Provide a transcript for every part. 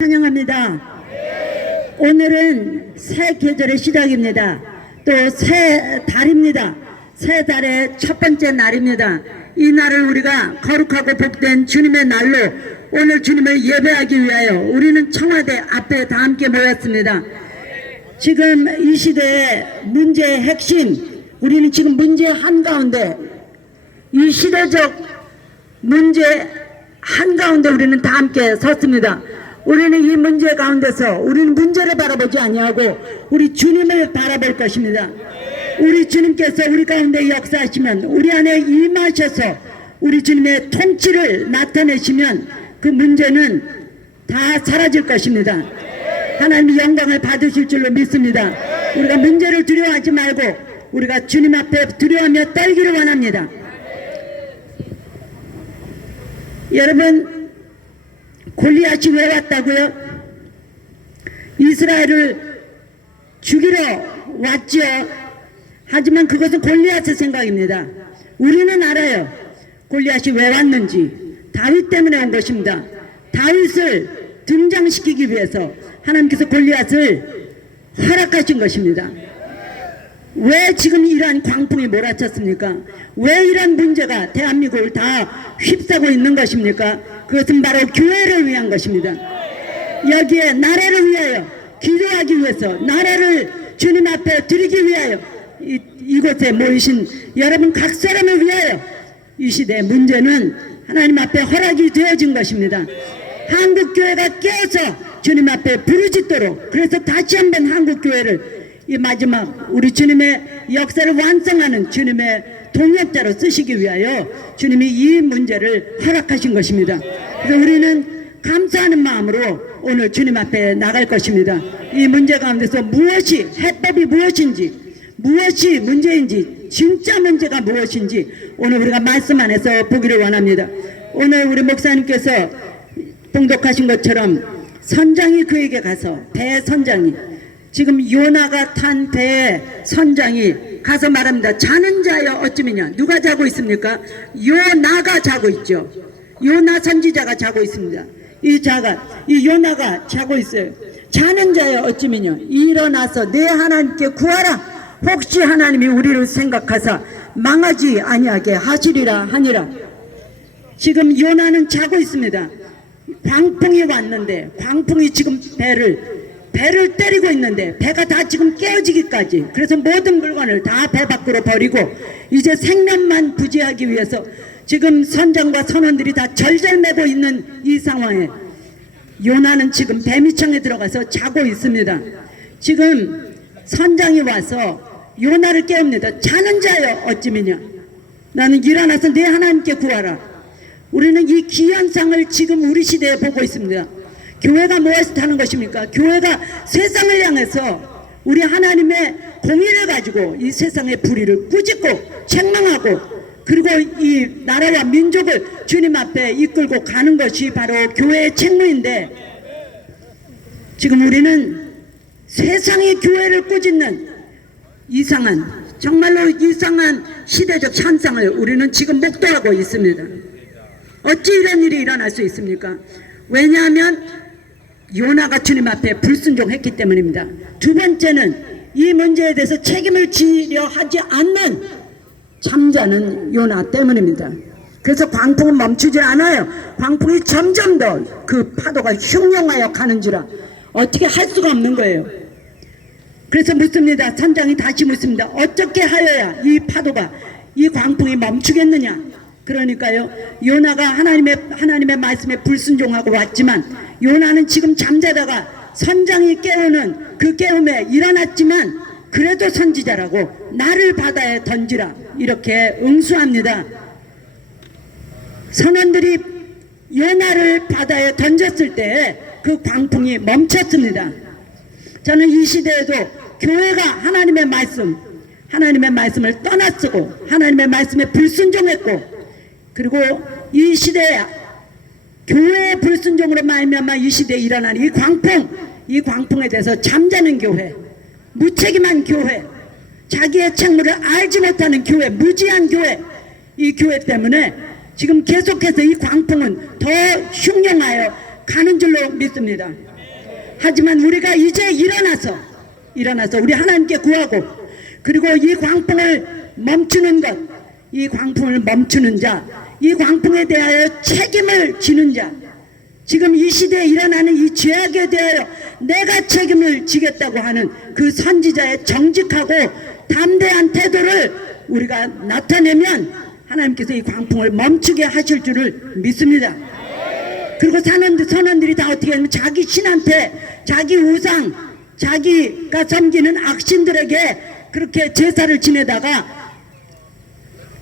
환영합니다. 오늘은 새 계절의 시작입니다. 또 새 달입니다. 새 달의 첫 번째 날입니다. 이 날을 우리가 거룩하고 복된 주님의 날로 오늘 주님을 예배하기 위하여 우리는 청와대 앞에 다 함께 모였습니다. 지금 이 시대의 문제의 핵심, 우리는 지금 문제 한가운데, 이 시대적 문제 한가운데 우리는 다 함께 섰습니다. 우리는 이 문제 가운데서 우리는 문제를 바라보지 아니하고 우리 주님을 바라볼 것입니다. 우리 주님께서 우리 가운데 역사하시면, 우리 안에 임하셔서 우리 주님의 통치를 나타내시면 그 문제는 다 사라질 것입니다. 하나님의 영광을 받으실 줄로 믿습니다. 우리가 문제를 두려워하지 말고 우리가 주님 앞에 두려워하며 떨기를 원합니다. 여러분, 골리앗이 왜 왔다고요? 이스라엘을 죽이러 왔죠. 하지만 그것은 골리앗의 생각입니다. 우리는 알아요. 골리앗이 왜 왔는지. 다윗 때문에 온 것입니다. 다윗을 등장시키기 위해서 하나님께서 골리앗을 허락하신 것입니다. 왜 지금 이러한 광풍이 몰아쳤습니까? 왜 이런 문제가 대한민국을 다 휩싸고 있는 것입니까? 그것은 바로 교회를 위한 것입니다. 여기에 나라를 위하여 기도하기 위해서, 나라를 주님 앞에 드리기 위하여 이곳에 모이신 여러분 각 사람을 위하여 이 시대의 문제는 하나님 앞에 허락이 되어진 것입니다. 한국교회가 깨어서 주님 앞에 부르짖도록, 그래서 다시 한번 한국교회를 이 마지막 우리 주님의 역사를 완성하는 주님의 동역자로 쓰시기 위하여 주님이 이 문제를 허락하신 것입니다. 그래서 우리는 감사하는 마음으로 오늘 주님 앞에 나갈 것입니다. 이 문제 가운데서 무엇이 해법이 무엇인지, 무엇이 문제인지, 진짜 문제가 무엇인지 오늘 우리가 말씀 안에서 보기를 원합니다. 오늘 우리 목사님께서 봉독하신 것처럼 선장이 그에게 가서, 배 선장이, 지금 요나가 탄 배의 선장이 가서 말합니다. 자는 자여 어찌미냐. 누가 자고 있습니까? 요나가 자고 있죠. 요나 선지자가 자고 있습니다. 이 요나가 자고 있어요. 자는 자여 어찌미냐. 일어나서 내 하나님께 구하라. 혹시 하나님이 우리를 생각하사 망하지 아니하게 하시리라 하니라. 지금 요나는 자고 있습니다. 광풍이 왔는데, 광풍이 지금 배를 때리고 있는데 배가 다 지금 깨어지기까지, 그래서 모든 물건을 다 배 밖으로 버리고 이제 생명만 부지하기 위해서 지금 선장과 선원들이 다 절절매고 있는 이 상황에 요나는 지금 배 밑창에 들어가서 자고 있습니다. 지금 선장이 와서 요나를 깨웁니다. 자는 자여 어찌미냐. 나는 일어나서 내 하나님께 구하라. 우리는 이 기현상을 지금 우리 시대에 보고 있습니다. 교회가 무엇을 하는 것입니까? 교회가 세상을 향해서 우리 하나님의 공의를 가지고 이 세상의 불의를 꾸짖고 책망하고, 그리고 이 나라와 민족을 주님 앞에 이끌고 가는 것이 바로 교회의 책무인데, 지금 우리는 세상의 교회를 꾸짖는 이상한, 정말로 이상한 시대적 현상을 우리는 지금 목도하고 있습니다. 어찌 이런 일이 일어날 수 있습니까? 왜냐하면 요나가 주님 앞에 불순종했기 때문입니다. 두 번째는 이 문제에 대해서 책임을 지려 하지 않는 잠자는 요나 때문입니다. 그래서 광풍은 멈추질 않아요. 광풍이 점점 더 그 파도가 흉용하여 가는지라 어떻게 할 수가 없는 거예요. 그래서 묻습니다. 선장이 다시 묻습니다. 어떻게 하여야 이 파도가, 이 광풍이 멈추겠느냐. 그러니까요, 요나가 하나님의 말씀에 불순종하고 왔지만, 요나는 지금 잠자다가 선장이 깨우는 그 깨움에 일어났지만 그래도 선지자라고 나를 바다에 던지라 이렇게 응수합니다. 선원들이 요나를 바다에 던졌을 때 그 광풍이 멈췄습니다. 저는 이 시대에도 교회가 하나님의 말씀을 떠나쓰고 하나님의 말씀에 불순종했고, 그리고 이 시대에 교회의 불순종으로 말미암아 이 시대에 일어난 이 광풍에 대해서 잠자는 교회, 무책임한 교회, 자기의 책무를 알지 못하는 교회, 무지한 교회, 이 교회 때문에 지금 계속해서 이 광풍은 더 흉흉하여 가는 줄로 믿습니다. 하지만 우리가 이제 일어나서 우리 하나님께 구하고, 그리고 이 광풍을 멈추는 것, 이 광풍을 멈추는 자, 이 광풍에 대하여 책임을 지는 자, 지금 이 시대에 일어나는 이 죄악에 대하여 내가 책임을 지겠다고 하는 그 선지자의 정직하고 담대한 태도를 우리가 나타내면 하나님께서 이 광풍을 멈추게 하실 줄을 믿습니다. 그리고 선원들이 다 어떻게 하냐면 자기 신한테, 자기 우상, 자기가 섬기는 악신들에게 그렇게 제사를 지내다가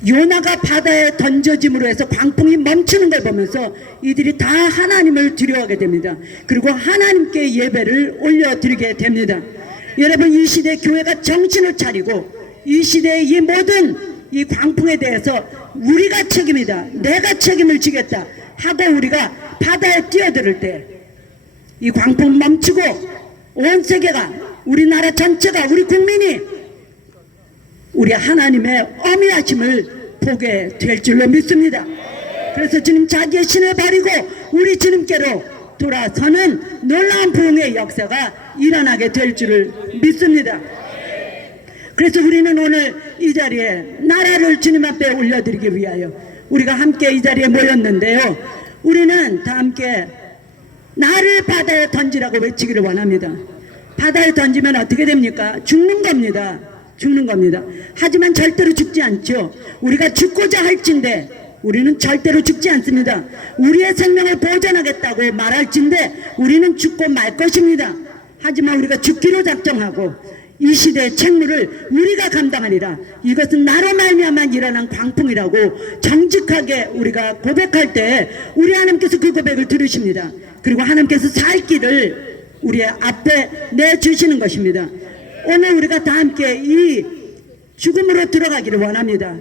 요나가 바다에 던져짐으로 해서 광풍이 멈추는 걸 보면서 이들이 다 하나님을 두려워하게 됩니다. 그리고 하나님께 예배를 올려드리게 됩니다. 여러분, 이 시대 교회가 정신을 차리고 이 시대의 이 모든 이 광풍에 대해서 우리가 책임이다, 내가 책임을 지겠다 하고 우리가 바다에 뛰어들을 때 이 광풍 멈추고 온 세계가, 우리나라 전체가, 우리 국민이 우리 하나님의 어미하심을 보게 될 줄로 믿습니다. 그래서 주님 자기의 신을 버리고 우리 주님께로 돌아서는 놀라운 부흥의 역사가 일어나게 될 줄을 믿습니다. 그래서 우리는 오늘 이 자리에 나라를 주님 앞에 올려드리기 위하여 우리가 함께 이 자리에 모였는데요, 우리는 다 함께 나를 바다에 던지라고 외치기를 원합니다. 바다에 던지면 어떻게 됩니까? 죽는 겁니다. 죽는 겁니다. 하지만 절대로 죽지 않죠. 우리가 죽고자 할진데 우리는 절대로 죽지 않습니다. 우리의 생명을 보존하겠다고 말할진데 우리는 죽고 말 것입니다. 하지만 우리가 죽기로 작정하고 이 시대의 책무를 우리가 감당하리라, 이것은 나로 말미암아 일어난 광풍이라고 정직하게 우리가 고백할 때 우리 하나님께서 그 고백을 들으십니다. 그리고 하나님께서 살 길을 우리 앞에 내주시는 것입니다. 오늘 우리가 다 함께 이 죽음으로 들어가기를 원합니다.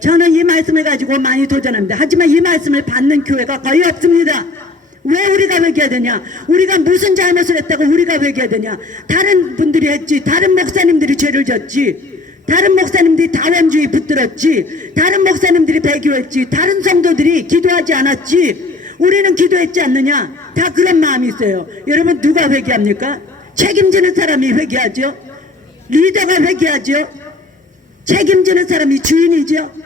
저는 이 말씀을 가지고 많이 도전합니다. 하지만 이 말씀을 받는 교회가 거의 없습니다. 왜 우리가 회개해야 되냐? 우리가 무슨 잘못을 했다고 우리가 회개해야 되냐? 다른 분들이 했지, 다른 목사님들이 죄를 졌지, 다른 목사님들이 다원주의 붙들었지, 다른 목사님들이 배교했지, 다른 성도들이 기도하지 않았지, 우리는 기도했지 않느냐? 다 그런 마음이 있어요. 여러분, 누가 회개합니까? 책임지는 사람이 회개하죠. 리더가 회개하죠. 책임지는 사람이 주인이죠.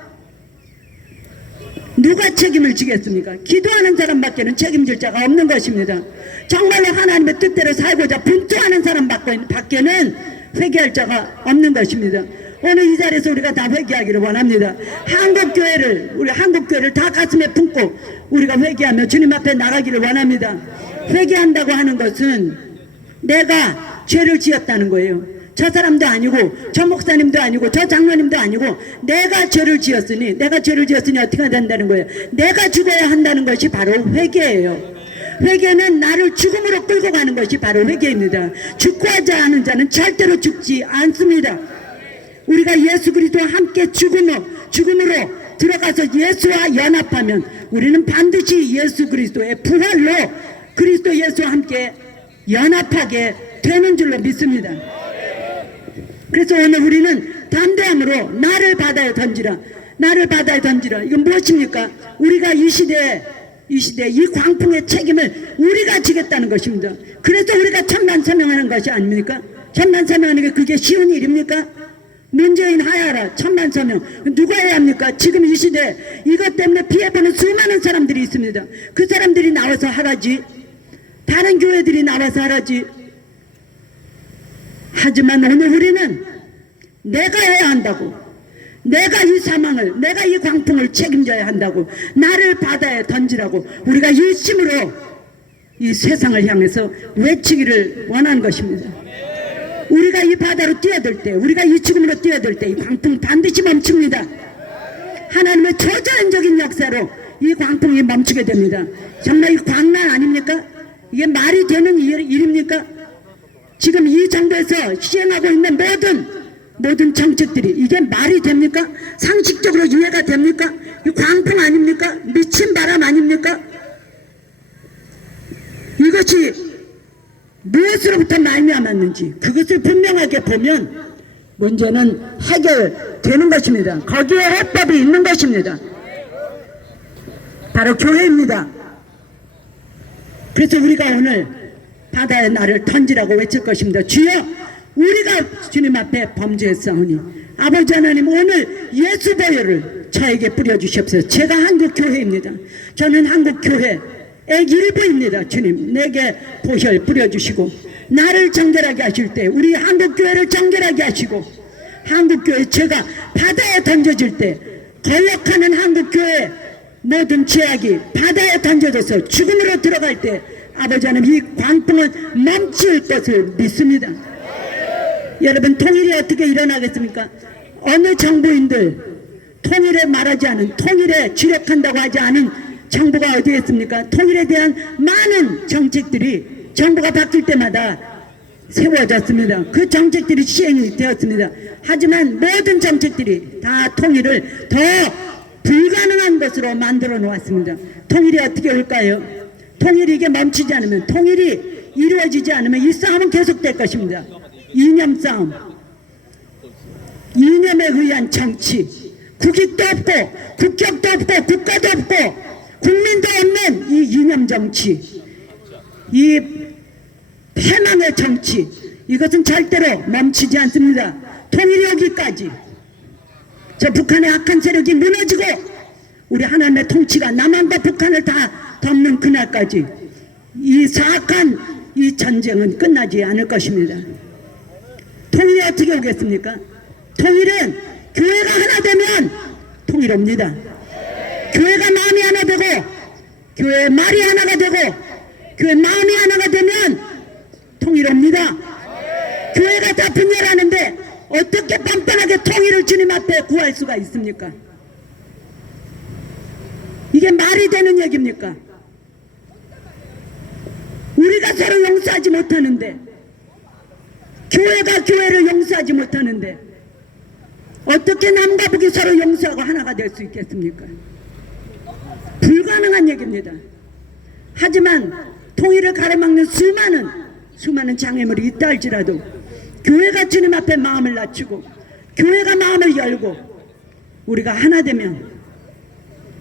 누가 책임을 지겠습니까? 기도하는 사람밖에는 책임질 자가 없는 것입니다. 정말로 하나님의 뜻대로 살고자 분투하는 사람밖에는 회개할 자가 없는 것입니다. 오늘 이 자리에서 우리가 다 회개하기를 원합니다. 우리 한국교회를 다 가슴에 품고 우리가 회개하며 주님 앞에 나가기를 원합니다. 회개한다고 하는 것은 내가 죄를 지었다는 거예요. 저 사람도 아니고 저 목사님도 아니고 저 장로님도 아니고 내가 죄를 지었으니 어떻게 된다는 거예요? 내가 죽어야 한다는 것이 바로 회개예요. 회개는 나를 죽음으로 끌고 가는 것이 바로 회개입니다. 죽고 하지 않은 자는 절대로 죽지 않습니다. 우리가 예수 그리스도와 함께 죽음으로 들어가서 예수와 연합하면 우리는 반드시 예수 그리스도의 부활로 그리스도 예수와 함께 연합하게 되는 줄로 믿습니다. 그래서 오늘 우리는 담대함으로 나를 바다에 던지라, 나를 바다에 던지라. 이건 무엇입니까? 우리가 이 시대에 이 광풍의 책임을 우리가 지겠다는 것입니다. 그래서 우리가 천만서명하는 것이 아닙니까? 천만서명하는 게 그게 쉬운 일입니까? 문재인 하야라, 천만서명 누가 해야 합니까? 지금 이 시대 이것 때문에 피해보는 수많은 사람들이 있습니다. 그 사람들이 나와서 하라지, 다른 교회들이 나와서 하라지. 하지만 오늘 우리는 내가 해야 한다고, 내가 이 사망을, 내가 이 광풍을 책임져야 한다고, 나를 바다에 던지라고 우리가 일심으로 이 세상을 향해서 외치기를 원하는 것입니다. 우리가 이 바다로 뛰어들 때, 우리가 이 죽음으로 뛰어들 때 이 광풍 반드시 멈춥니다. 하나님의 초자연적인 역사로 이 광풍이 멈추게 됩니다. 정말 이 광란 아닙니까? 이게 말이 되는 일입니까? 지금 이 정부에서 시행하고 있는 모든 정책들이 이게 말이 됩니까? 상식적으로 이해가 됩니까? 이 광풍 아닙니까? 미친 바람 아닙니까? 이것이 무엇으로부터 말미암았는지 그것을 분명하게 보면 문제는 해결되는 것입니다. 거기에 해법이 있는 것입니다. 바로 교회입니다. 그래서 우리가 오늘 바다에 나를 던지라고 외칠 것입니다. 주여, 우리가 주님 앞에 범죄했사오니 아버지 하나님, 오늘 예수 보혈을 저에게 뿌려주시옵소서. 제가 한국교회입니다. 저는 한국교회의 일부입니다. 주님, 내게 보혈 뿌려주시고 나를 정결하게 하실 때, 우리 한국교회를 정결하게 하시고, 한국교회 제가 바다에 던져질 때 거역하는 한국교회 모든 죄악이 바다에 던져져서 죽음으로 들어갈 때 아버지 하나님, 이 광풍은 멈출 것을 믿습니다. 여러분, 통일이 어떻게 일어나겠습니까? 어느 정부인들 통일에 말하지 않은, 통일에 주력한다고 하지 않은 정부가 어디 있습니까? 통일에 대한 많은 정책들이 정부가 바뀔 때마다 세워졌습니다. 그 정책들이 시행이 되었습니다. 하지만 모든 정책들이 다 통일을 더 불가능한 것으로 만들어 놓았습니다. 통일이 어떻게 올까요? 통일이 이게 멈추지 않으면, 통일이 이루어지지 않으면 이 싸움은 계속될 것입니다. 이념 싸움, 이념에 의한 정치, 국익도 없고 국격도 없고 국가도 없고 국민도 없는 이 이념 정치, 이 패망의 정치, 이것은 절대로 멈추지 않습니다. 통일이 오기까지, 저 북한의 악한 세력이 무너지고 우리 하나님의 통치가 남한과 북한을 다 덮는 그날까지 이 사악한 이 전쟁은 끝나지 않을 것입니다. 통일이 어떻게 오겠습니까? 통일은 교회가 하나 되면 통일 옵니다. 교회가 마음이 하나 되고, 교회 말이 하나가 되고, 교회 마음이 하나가 되면 통일 옵니다. 교회가 다 분열하는데 어떻게 뻔뻔하게 통일을 주님 앞에 구할 수가 있습니까? 이게 말이 되는 얘기입니까? 우리가 서로 용서하지 못하는데, 교회가 교회를 용서하지 못하는데 어떻게 남과 북이 서로 용서하고 하나가 될 수 있겠습니까? 불가능한 얘기입니다. 하지만 통일을 가로막는 수많은 장애물이 있다 할지라도 교회가 주님 앞에 마음을 낮추고 교회가 마음을 열고 우리가 하나 되면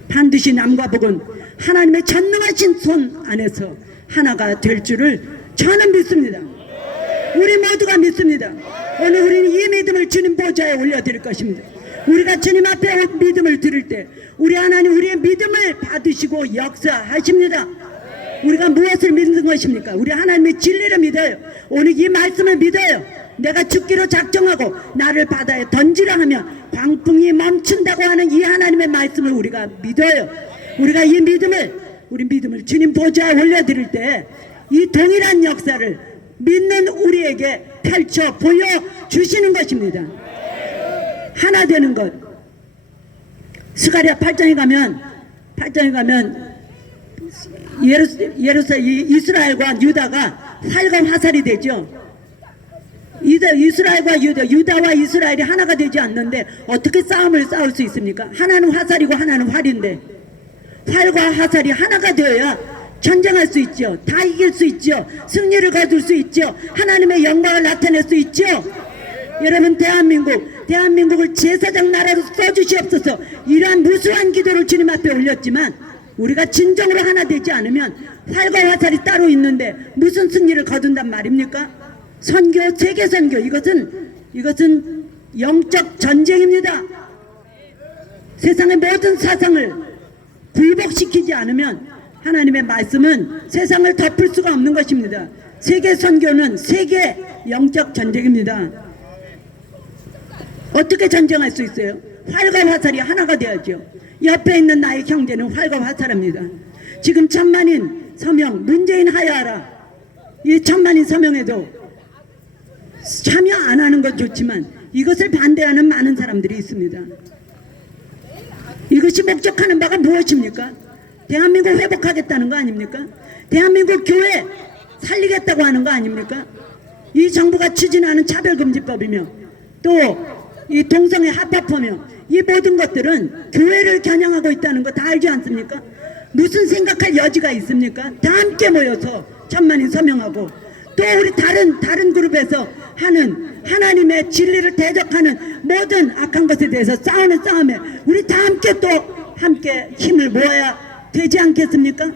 반드시 남과 북은 하나님의 전능하신 손 안에서 하나가 될 줄을 저는 믿습니다. 우리 모두가 믿습니다. 오늘 우리는 이 믿음을 주님 보좌에 올려드릴 것입니다. 우리가 주님 앞에 믿음을 드릴 때 우리 하나님, 우리의 믿음을 받으시고 역사하십니다. 우리가 무엇을 믿는 것입니까? 우리 하나님의 진리를 믿어요. 오늘 이 말씀을 믿어요. 내가 죽기로 작정하고 나를 바다에 던지라 하면 광풍이 멈춘다고 하는 이 하나님의 말씀을 우리가 믿어요. 우리가 이 우리 믿음을 주님 보좌에 올려드릴 때 이 동일한 역사를 믿는 우리에게 펼쳐 보여주시는 것입니다. 하나 되는 것. 스가랴 8장에 가면 이스라엘과 유다가 활과 화살이 되죠. 이스라엘과 유다와 이스라엘이 하나가 되지 않는데 어떻게 싸움을 싸울 수 있습니까? 하나는 화살이고 하나는 활인데, 활과 화살이 하나가 되어야 전쟁할 수 있죠. 다 이길 수 있죠. 승리를 거둘 수 있죠. 하나님의 영광을 나타낼 수 있죠. 여러분, 대한민국을 제사장 나라로 써주시옵소서. 이러한 무수한 기도를 주님 앞에 올렸지만 우리가 진정으로 하나 되지 않으면 활과 화살이 따로 있는데 무슨 승리를 거둔단 말입니까? 선교, 세계 선교, 이것은 영적 전쟁입니다. 세상의 모든 사상을 굴복시키지 않으면 하나님의 말씀은 세상을 덮을 수가 없는 것입니다. 세계 선교는 세계 영적 전쟁입니다. 어떻게 전쟁할 수 있어요? 활과 화살이 하나가 되어야죠. 옆에 있는 나의 형제는 활과 화살입니다. 지금 천만인 서명, 문재인 하야하라, 이 천만인 서명에도 참여 안 하는 건 좋지만 이것을 반대하는 많은 사람들이 있습니다. 이것이 목적하는 바가 무엇입니까? 대한민국 회복하겠다는 거 아닙니까? 대한민국 교회 살리겠다고 하는 거 아닙니까? 이 정부가 추진하는 차별금지법이며 또 이 동성애 합법화며 이 모든 것들은 교회를 겨냥하고 있다는 거 다 알지 않습니까? 무슨 생각할 여지가 있습니까? 다 함께 모여서 천만인 서명하고 또 우리 다른 그룹에서 하는 하나님의 진리를 대적하는 모든 악한 것에 대해서 싸우는 싸움에 우리 다 함께 또 함께 힘을 모아야 되지 않겠습니까?